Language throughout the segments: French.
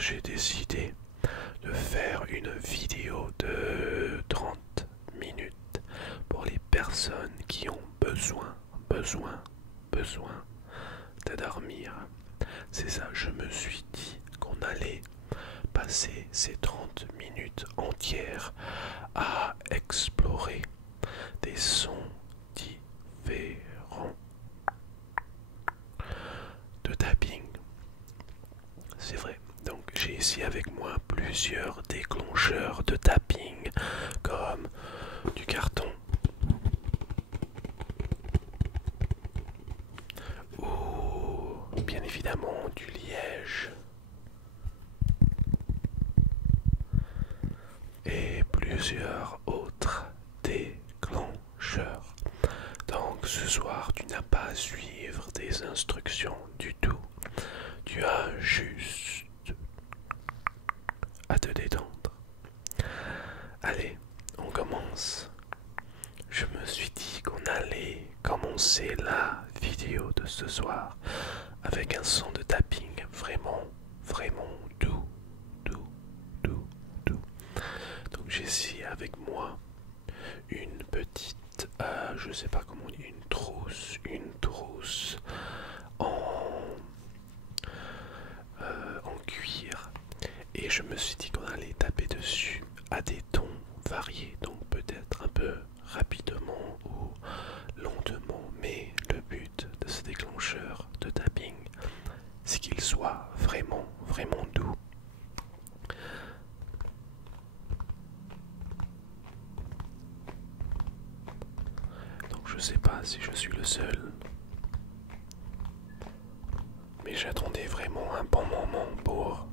j'ai décidé de faire une vidéo de 30 minutes pour les personnes qui ont besoin de dormir. C'est ça, je me suis dit qu'on allait passer ces 30 minutes entières à explorer des sons différents de tapping. C'est vrai. Donc j'ai ici avec moi plusieurs déclencheurs de tapping comme du carton ou bien évidemment du liège et plusieurs autres déclencheurs. Donc ce soir tu n'as pas à suivre des instructions du tout. Tu as juste à te détendre. Allez, on commence. Je me suis dit qu'on allait commencer la vidéo de ce soir avec un son de tapping vraiment doux. Donc j'ai ici avec moi une petite, je sais pas comment on dit, une trousse en cuir. Et je me suis dit qu'on allait taper dessus à des tons variés, donc peut-être un peu rapidement ou lentement, mais le but de ce déclencheur de tapping, c'est qu'il soit vraiment doux. Donc je sais pas si je suis le seul, mais j'attendais vraiment un bon moment pour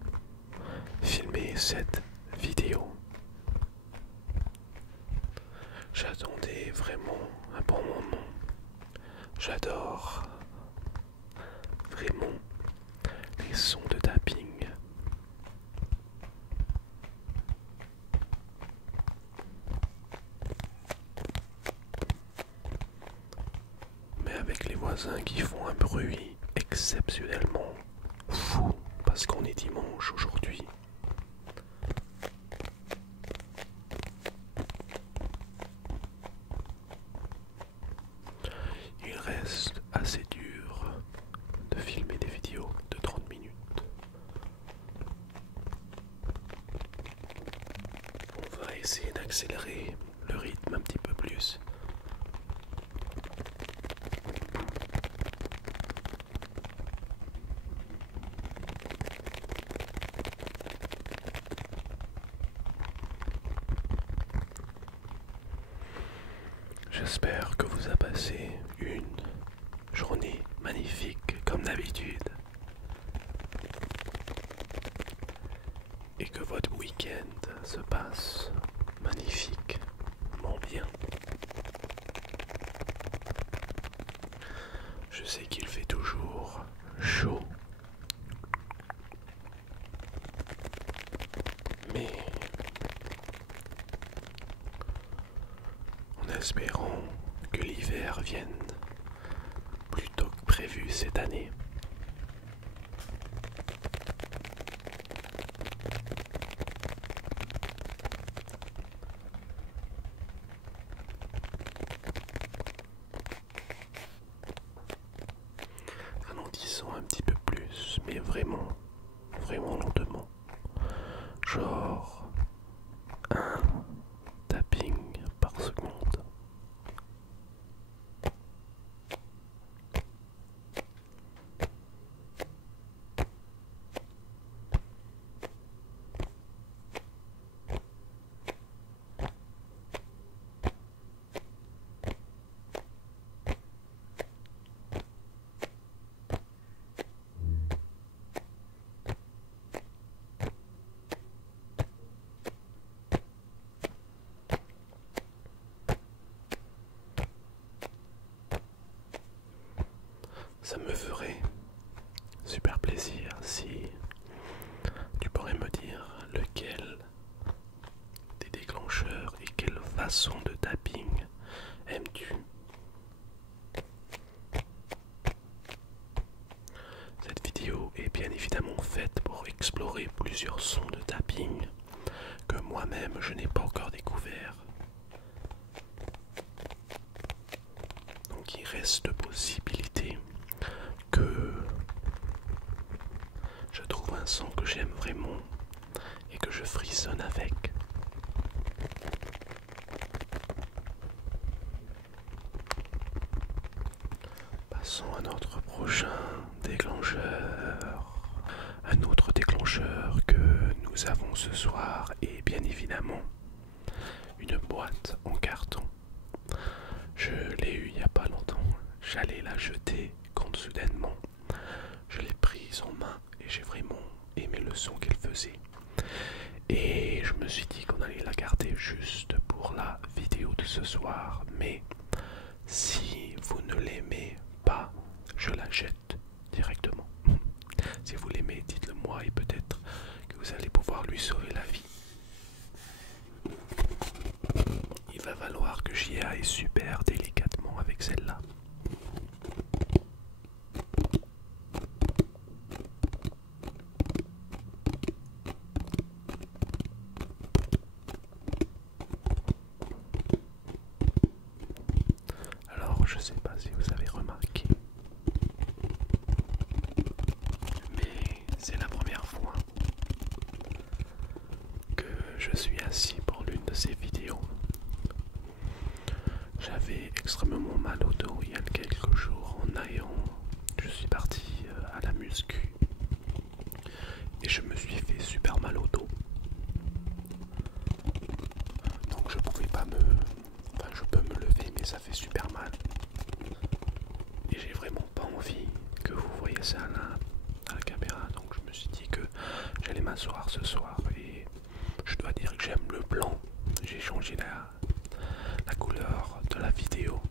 filmer cette vidéo. J'attendais vraiment un bon moment. J'adore vraiment les sons de tapping. Mais avec les voisins qui font un bruit exceptionnellement fou parce qu'on est dimanche aujourd'hui. Il reste assez dur de filmer des vidéos de 30 minutes. On va essayer d'accélérer le rythme un petit peu plus. J'espère que vous avez passé une journée magnifique comme d'habitude et que votre week-end se passe magnifiquement bien. Je sais qu'il fait toujours chaud, mais en espérant que l'hiver vienne plus tôt que prévu cette année. Ralentissons un petit peu plus, mais vraiment lentement. Genre un tapping par seconde. Ça me ferait super plaisir si tu pourrais me dire lequel des déclencheurs et quelle façon de tapping aimes-tu. Cette vidéo est bien évidemment faite pour explorer plus plusieurs sons de tapping que moi-même je n'ai pas encore découvert. Donc il reste possibilité que je trouve un son que j'aime vraiment et que je frissonne avec. Passons à notre prochain déclencheur. Un autre déclencheur que nous avons ce soir est bien évidemment une boîte en carton. Je l'ai eue il n'y a pas longtemps. J'allais la jeter quand soudainement je l'ai prise en main et j'ai vraiment aimé le son qu'elle faisait. Et je me suis dit qu'on allait la garder juste pour la vidéo de ce soir. Mais si vous ne l'aimez pas, je la jette directement. Si vous l'aimez, dites-le moi et peut-être que vous allez pouvoir lui sauver la vie. Il va falloir que j'y aille super délicatement avec celle-là. Alors, je sais pas si vous avez remarqué, mais c'est la première fois que je suis assis pour l'une de ces vidéos. J'avais extrêmement mal au dos il y a quelques jours en allant. Je suis parti à la muscu et je me suis fait super mal au dos. Donc je pouvais pas me... Enfin, je peux me lever mais ça fait super mal. Et j'ai vraiment pas envie que vous voyez ça à la caméra. Donc je me suis dit que j'allais m'asseoir ce soir et je dois dire que j'aime le blanc. J'ai changé la couleur de la vidéo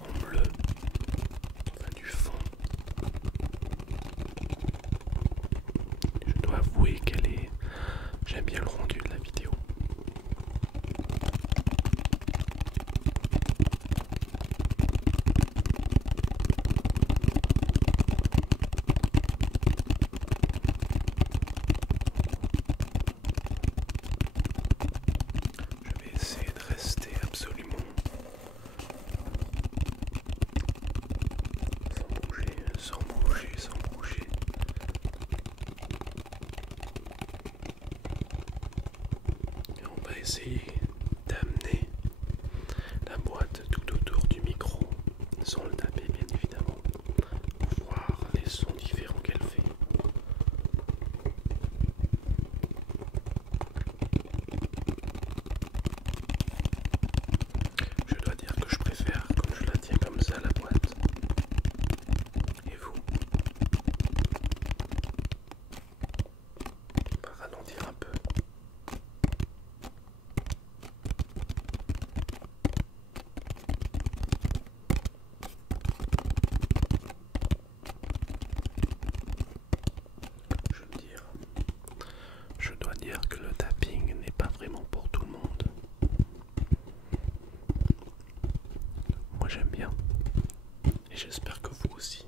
en bleu, enfin du fond. Je dois avouer qu'elle est... J'aime bien le rendu de la vidéo. Je vais essayer de rester absolument sans bouger, sans bouger, sans bouger. Et on va essayer d'amener la boîte tout autour du micro, sans le taper bien évidemment, pour voir les sons différents qu'elle fait. Je dois dire que je préfère quand je la tiens comme ça la boîte. Et vous? On va ralentir un peu. Je dois dire que le tapping n'est pas vraiment pour tout le monde. Moi j'aime bien. Et j'espère que vous aussi.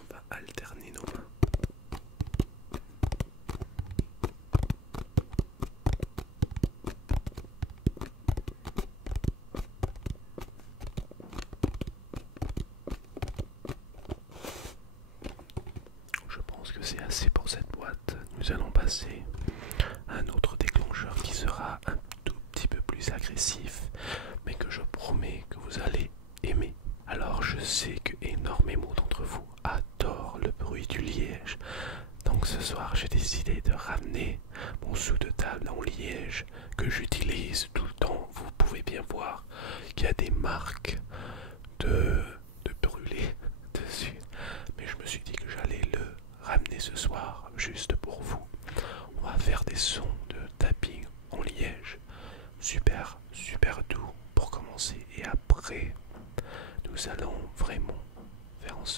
On va alterner nos mains. Je pense que c'est assez pour cette boîte. Nous allons passer à un autre déclencheur qui sera un tout petit peu plus agressif, mais que je promets que vous allez aimer. Alors je sais que énormément d'entre vous adorent le bruit du liège. Donc ce soir j'ai décidé de ramener mon sous de table en liège que j'utilise tout le temps. Vous pouvez bien voir qu'il y a des marques de brûlé dessus. Mais je me suis dit que j'allais le ramener ce soir juste pour vous. On va faire des sons de tapping en liège. Super, super doux pour commencer. Et après, nous allons vraiment faire en sorte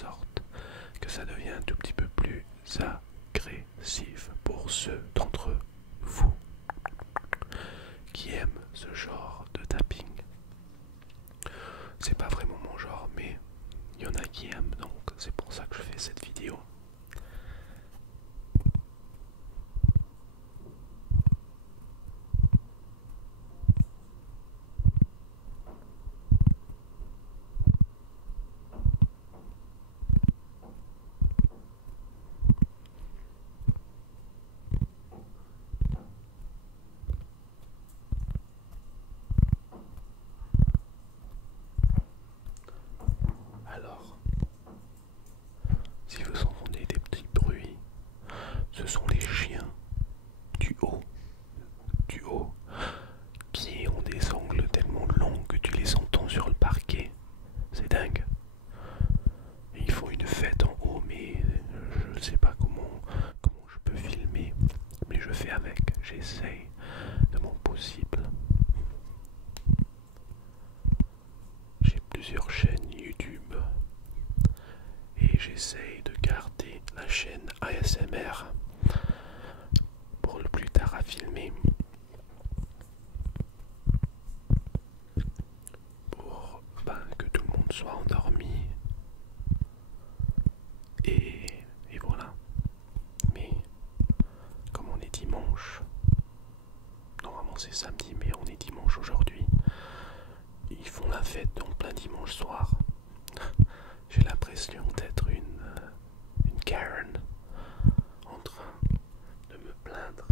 filmer pour que tout le monde soit endormi et voilà. Mais comme on est dimanche, normalement c'est samedi mais on est dimanche aujourd'hui, ils font la fête donc plein dimanche soir. J'ai l'impression d'être une Karen en train de me plaindre.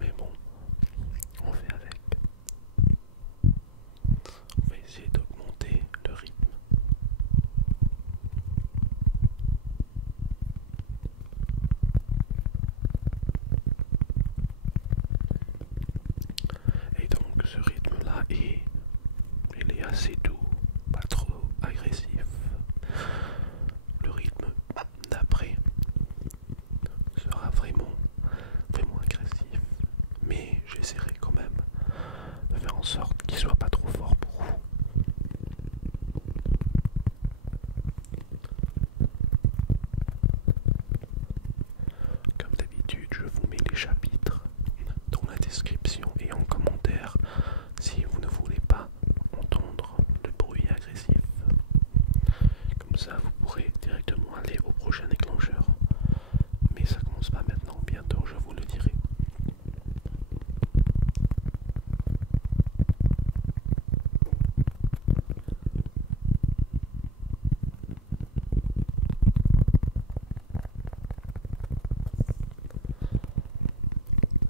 Mais bon, on fait avec. On va essayer d'augmenter le rythme. Et donc ce rythme-là il est assez doux, pas trop agressif. Le rythme d'après sera vraiment agressif, mais j'essaierai quand même de faire en sorte qu'il soit pas trop fort pour vous. Comme d'habitude, je vous mets les chapitres dans la description et en commentaire si vous ne voulez pas entendre le bruit agressif. Comme ça, vous pourrez directement aller au prochain déclencheur. Mais ça commence pas maintenant, bientôt je vous le dirai.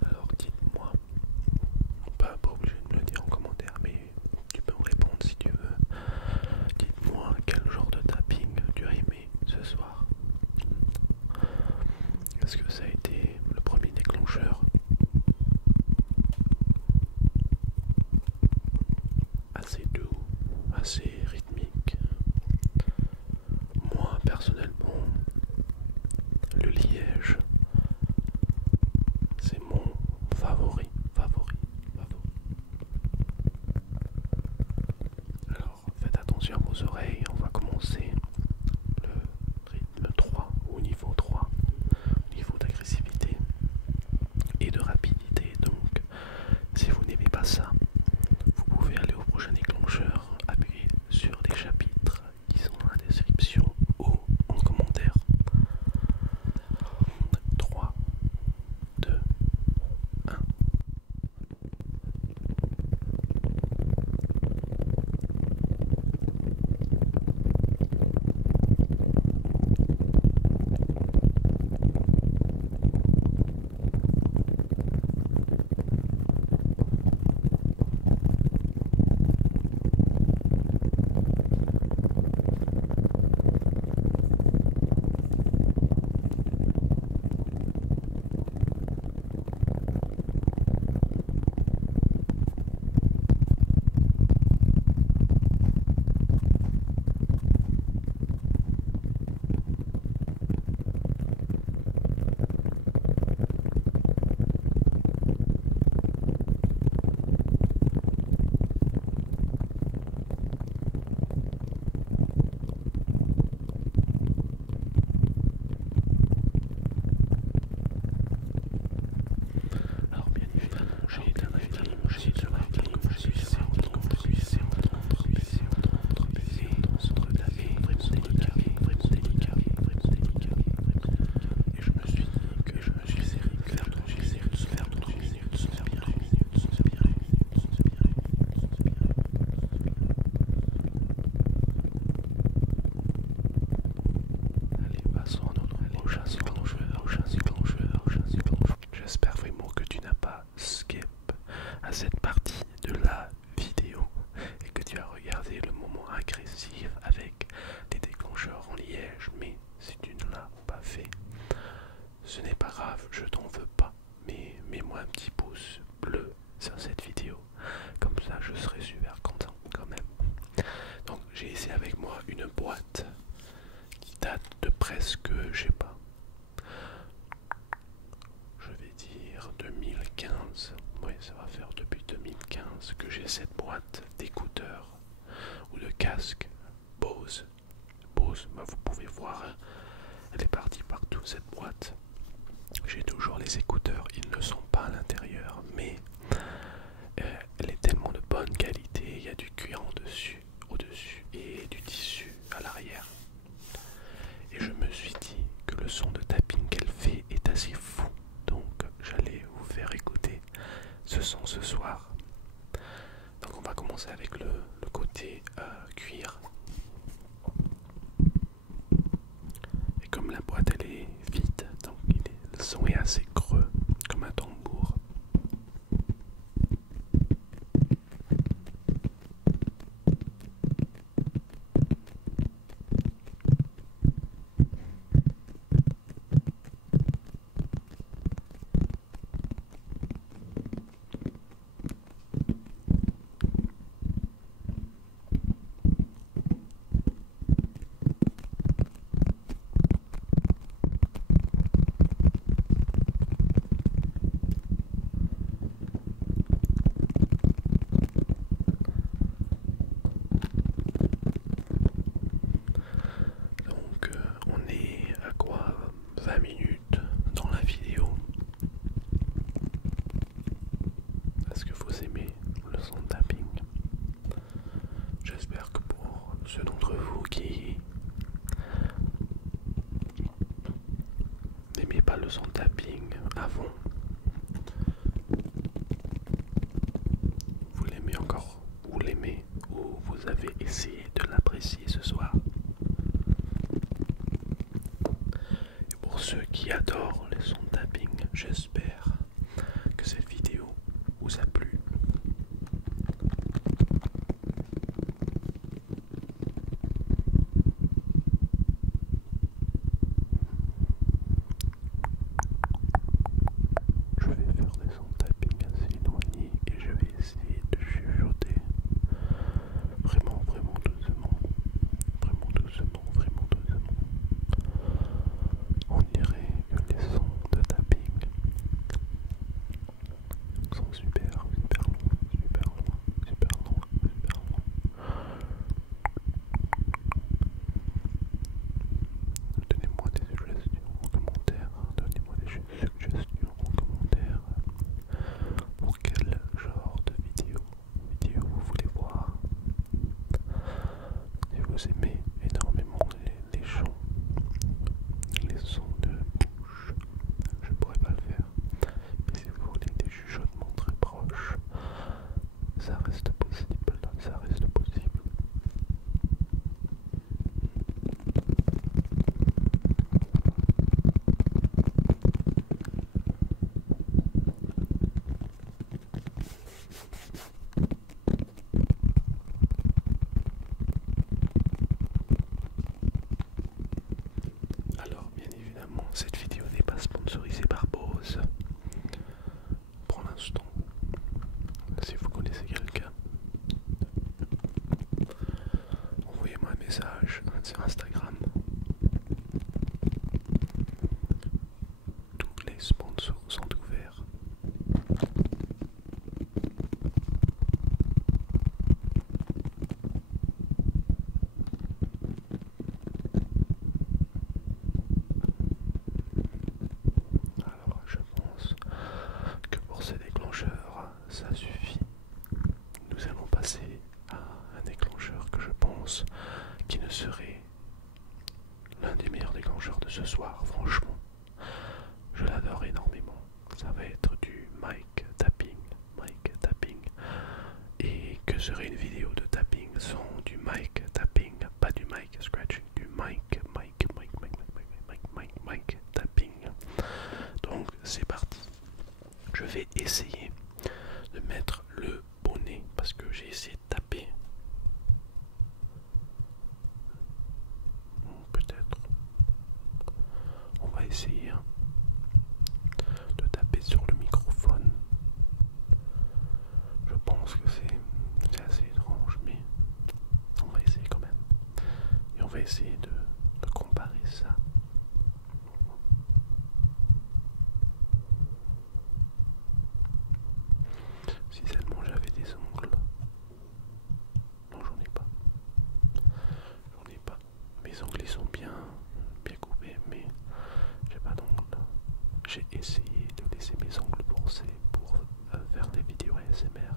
Alors dites-moi, pas obligé de me le dire en commentaire, mais tu peux me répondre si tu veux. Dites-moi quel genre de tapping tu as aimé ce soir. Est-ce que ça a été le premier déclencheur assez doux, assez rythmique? Moi personnellement, le liège, c'est mon favori. Alors faites attention à vos oreilles, on va commencer le rythme 3 ou niveau 3, niveau d'agressivité et de rapidité. Donc si vous n'aimez pas ça, vous pouvez aller au prochain déclencheur, appuyer sur les chapitres qui sont dans la description ou en commentaire. 3, 2, 1. Alors bien évidemment, j'ai éteint la film, j'ai éteint la film, je suis entendre vraiment délicat. Et je me suis dit que je me suis essayé de faire 3 minutes sans respirer. Allez, passons à notre prochain déclencheur. J'espère vraiment que tu n'as pas skip à cette partie de la vidéo et que tu as regardé le moment agressif avec des déclencheurs en liège. Mais si tu ne l'as pas fait, ce n'est pas grave, je t'en veux pas. Mais mets-moi un petit pouce bleu sur cette vidéo, comme ça je serai super content quand même. Donc j'ai ici avec moi une boîte qui date de presque, je sais pas, je vais dire 2015. Oui, ça va faire depuis 2015 que j'ai cette boîte d'écouteurs ou de casques Bose. Vous pouvez voir, elle est cette boîte. J'ai toujours les écouteurs, ils ne sont pas à l'intérieur, mais elle est tellement de bonne qualité, il y a du cuir au-dessus et du tissu à l'arrière. Et je me suis dit que le son de tapping qu'elle fait est assez fou, donc j'allais vous faire écouter ce son ce soir. Donc on va commencer avec le côté cuir. Et comme la boîte elle est vide, donc le son est assez creux, comme un tambour. Donc on est à quoi 20 minutes dans la vidéo. Est-ce que vous aimez le son de tapping? J'espère que pour ceux d'entre vous qui n'aimaient pas le son de tapping avant, vous l'aimez encore, vous l'aimez ou vous avez essayé de l'apprécier ce soir. Et pour ceux qui adorent les sons de tapping, j'espère que cette vidéo vous a plu. Je vais faire des sons de tapping assez éloignés et je vais essayer de chuchoter vraiment, vraiment doucement. Vraiment doucement, vraiment doucement. On dirait que les sons de tapping sont super, super loin, super loin, super loin, super loin. Donnez-moi des suggestions en commentaire. Donnez-moi des suggestions en commentaire. Pour quel genre de vidéo vous voulez voir. Si vous aimez énormément les chants, les sons de bouche, je pourrais pas le faire. Mais si vous voulez des chuchotements très proches, ça reste possible, ça reste possible. Alors, bien évidemment, cette vidéo n'est pas sponsorisée par Bose. Pour l'instant, si vous connaissez quelqu'un, envoyez-moi un message sur Instagram. Tous les sponsors sont ouverts. Alors, je pense que pour ces déclencheurs, ça suffit. Nous allons passer à un déclencheur que je pense qui ne serait l'un des meilleurs déclencheurs de ce soir, franchement. Je l'adore énormément. Ça va être du mic tapping. Et que serait une vidéo de tapping sans du mic tapping, pas du mic scratching, du mic tapping. Donc c'est parti. Je vais essayer de mettre le bonnet parce que j'ai essayé de taper. Peut-être. On va j'ai essayé de laisser mes ongles brossés pour faire des vidéos ASMR.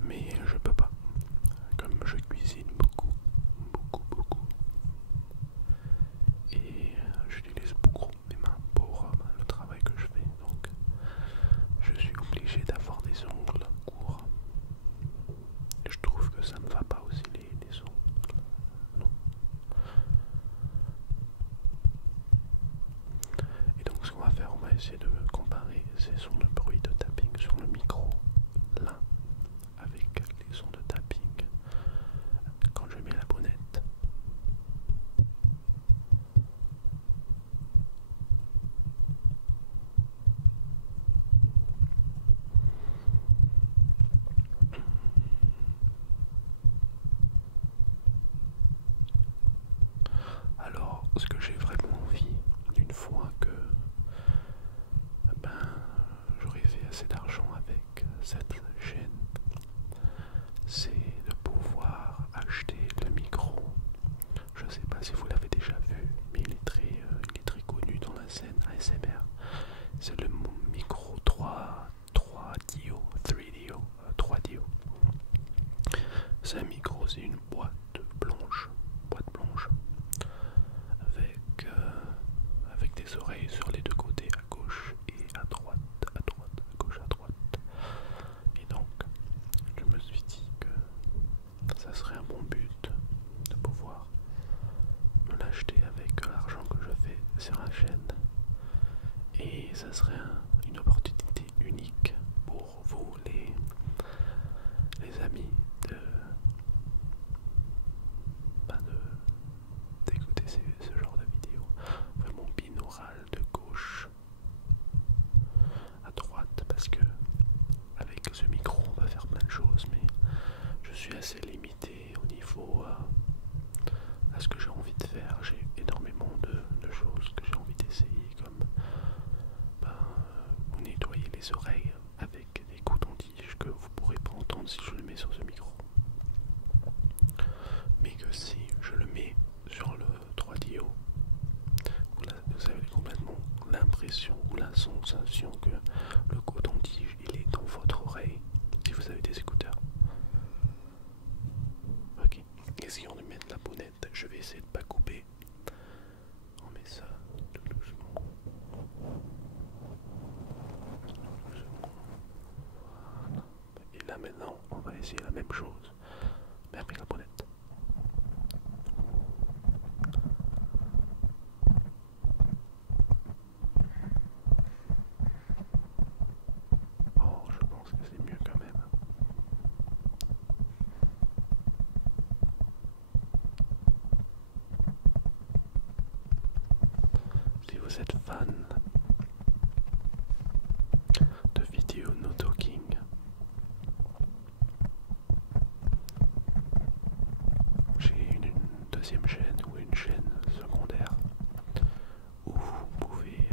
Mais je peux pas. Comme je cuisine beaucoup, et j'utilise beaucoup mes mains pour le travail que je fais, donc je suis obligé d'avoir des ongles courts. Et je trouve que ça me va pas aussi les ongles. Non. Et donc ce qu'on va faire, on va essayer de comparer ces sons de bruit de tapping sur le micro, là, avec les sons de tapping quand je mets la bonnette. Alors, ce que j'ai vraiment envie, une fois que j'aurai fait assez d'argent avec cette chaîne, c'est de pouvoir acheter le micro. Je ne sais pas si vous l'avez déjà vu, mais il est très connu dans la scène ASMR. C'est le micro 3DO. C'est un micro, c'est une boîte blanche avec des oreilles sur les deux côtés, à gauche et à droite, à gauche, à droite. Et donc, je me suis dit que ça serait un bon but de pouvoir me l'acheter avec l'argent que je fais sur la chaîne. Et ça serait une opportunité unique pour vous, les amis, d'écouter ce genre de vidéo vraiment binaural, de gauche à droite, parce que avec ce micro on va faire plein de choses, mais je suis assez limité au niveau à ce que j'ai envie de faire. J'ai énormément de choses que j'ai envie d'essayer, comme vous nettoyer les oreilles avec des cotons-tiges que vous pourrez pas entendre si je le mets sur ce micro, mais que si je le mets sur le 3DO, vous avez complètement l'impression ou la sensation que le coton-tige il est dans votre oreille si vous avez des écouteurs. Ok, essayons de mettre la bonnette. Je vais essayer de pas couper. On met ça tout doucement. Voilà. Et là maintenant, on va essayer la même chose, mais avec la bonnette. Oh, je pense que c'est mieux quand même. Si vous êtes fan de vidéos no talking, j'ai une deuxième chaîne ou une chaîne secondaire où vous pouvez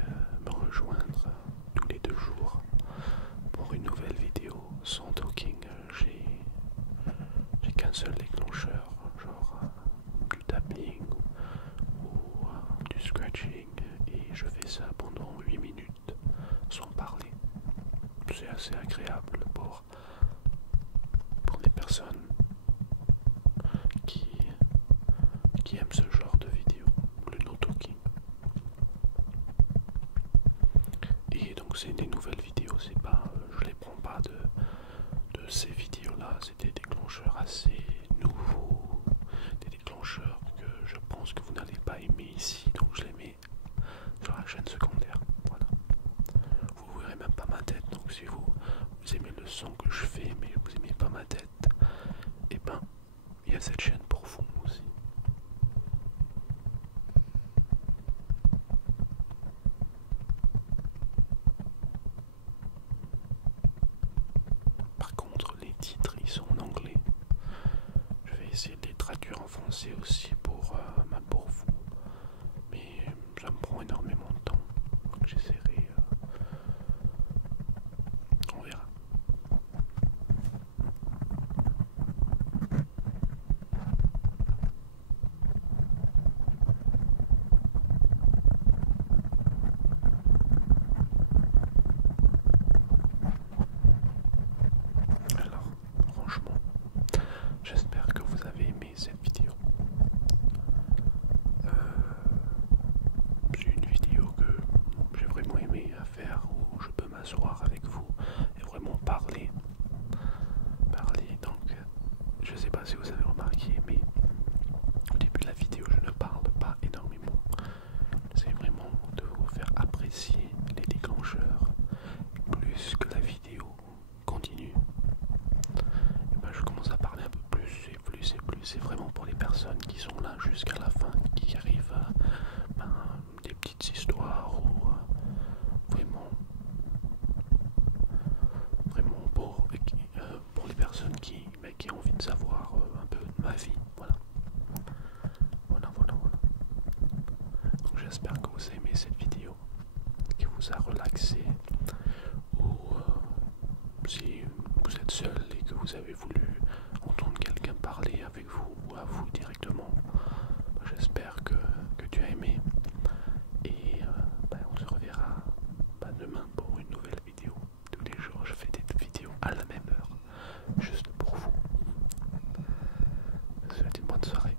me rejoindre tous les 2 jours pour une nouvelle vidéo sans talking. J'ai qu'un seul déclencheur, genre du tapping ou du scratching, et je fais ça pendant 8 minutes sans parler. C'est assez agréable pour les personnes qui aiment ce genre de vidéo, le no talking. Et donc c'est des nouvelles vidéos, c'est pas, je les prends pas de ces vidéos là, c'est des déclencheurs assez nouveaux, des déclencheurs que je pense que vous n'allez pas aimer ici, donc je les mets sur la chaîne secondaire. Voilà. Vous verrez même pas ma tête, donc si vous aimez le son que je fais mais vous aimez pas ma tête, et ben il y a cette chaîne pour vous aussi. Par contre, les titres ils sont en anglais. Je vais essayer de les traduire en français aussi pour vous, mais ça me prend énormément de temps, donc j'essaierai. On verra. pas si vous avez remarqué, mais au début de la vidéo, je ne parle pas énormément. C'est vraiment de vous faire apprécier les déclencheurs plus que la vidéo continue. Et ben, je commence à parler un peu plus et plus et plus. C'est vraiment pour les personnes qui sont là jusqu'à la fin, qui arrivent à des petites histoires ou vraiment, vraiment pour les personnes qui ont envie de savoir un peu de ma vie. Voilà. Voilà. Donc j'espère que vous aimez cette vidéo, qui vous a relaxé, ou si vous êtes seul et que vous avez voulu entendre quelqu'un parler avec vous ou à vous directement, j'espère que tu as aimé. Et on se reverra demain pour une nouvelle vidéo. Tous les jours je fais des vidéos à la même heure, juste pour vous. Je vous souhaite une bonne soirée.